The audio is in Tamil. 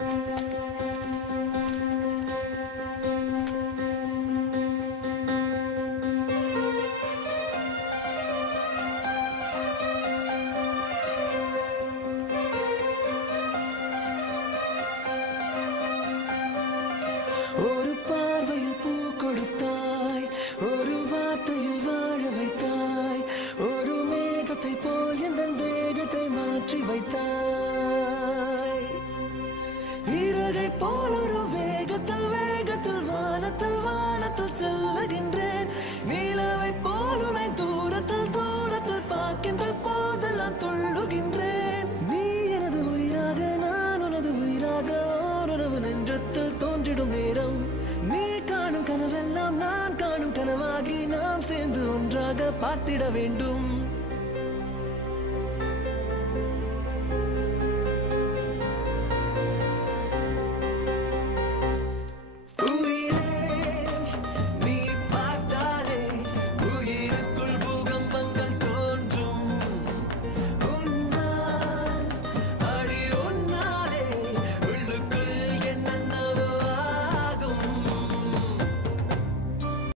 ஒரு பார்வையில் பூ கொடுத்தாய், ஒரு வார்த்தையில் வாழ வைத்தாய், ஒரு மேகத்தை போல் என் தேகத்தை மாற்றி வைத்தாய். இறகை போல் ஒரு வேகத்தில் வேகத்தில் வானத்தில் வானத்தில் செல்லுகின்றேன். நிலவை போல் உன்னை தூரத்தில் தூரத்தில் பார்க்கின்ற போதெல்லாம் துள்ளுகின்றேன். நீ எனது உயிராக நான் உனது உயிராக ஓருறவு நெஞ்சத்தில் தோன்றிடும் நேரம். நீ காணும் கனவெல்லாம் நான் காணும் கனவாகி நாம் சேர்ந்து ஒன்றாக பார்த்திட வேண்டும்.